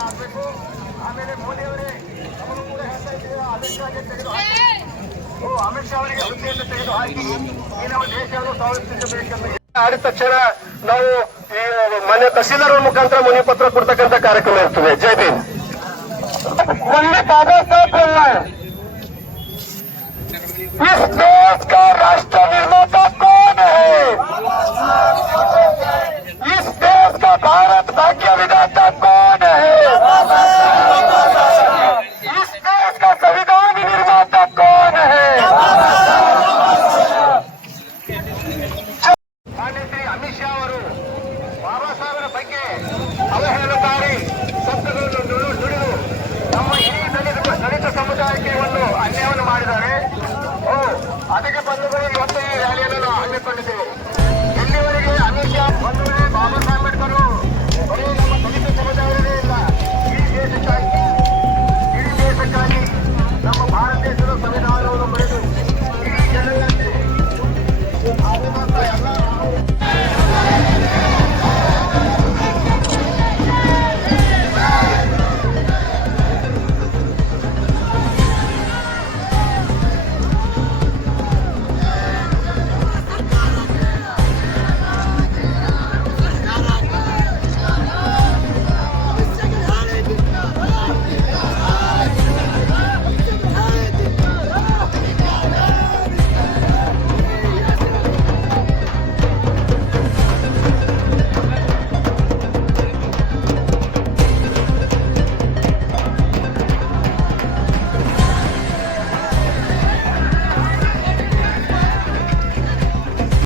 ಆಗಬೇಕು. ಆಮೇಲೆ ಮೋದಿ ಅವರೇ ಅವರು ಕೂಡ ಹೇಳ್ತಾ ಇದ್ದೀರಾ ಅಮಿತ್ ಶಾಗೆ ತೆಗೆದು ಅಮಿತ್ ಶಾ ಅವರಿಗೆ ಹುದ್ದೆಯನ್ನು ತೆಗೆದು ಹಾಕಿ ಈ ನಮ್ಮ ದೇಶವನ್ನು ಸ್ವಾವಲಂಬಿಸಬೇಕೆಂದು ಆಡಿದ ತಕ್ಷಣ ನಾವು ಈ ಮನೆ ತಹಸೀಲ್ದಾರ್ ಮುಖಾಂತರ ಮನವಿ ಪತ್ರ ಕೊಡ್ತಕ್ಕಂಥ ಕಾರ್ಯಕ್ರಮ ಇರ್ತದೆ. ಜೈ ಭೀಮ್. इस देश का राष्ट्र निर्माता कौन है?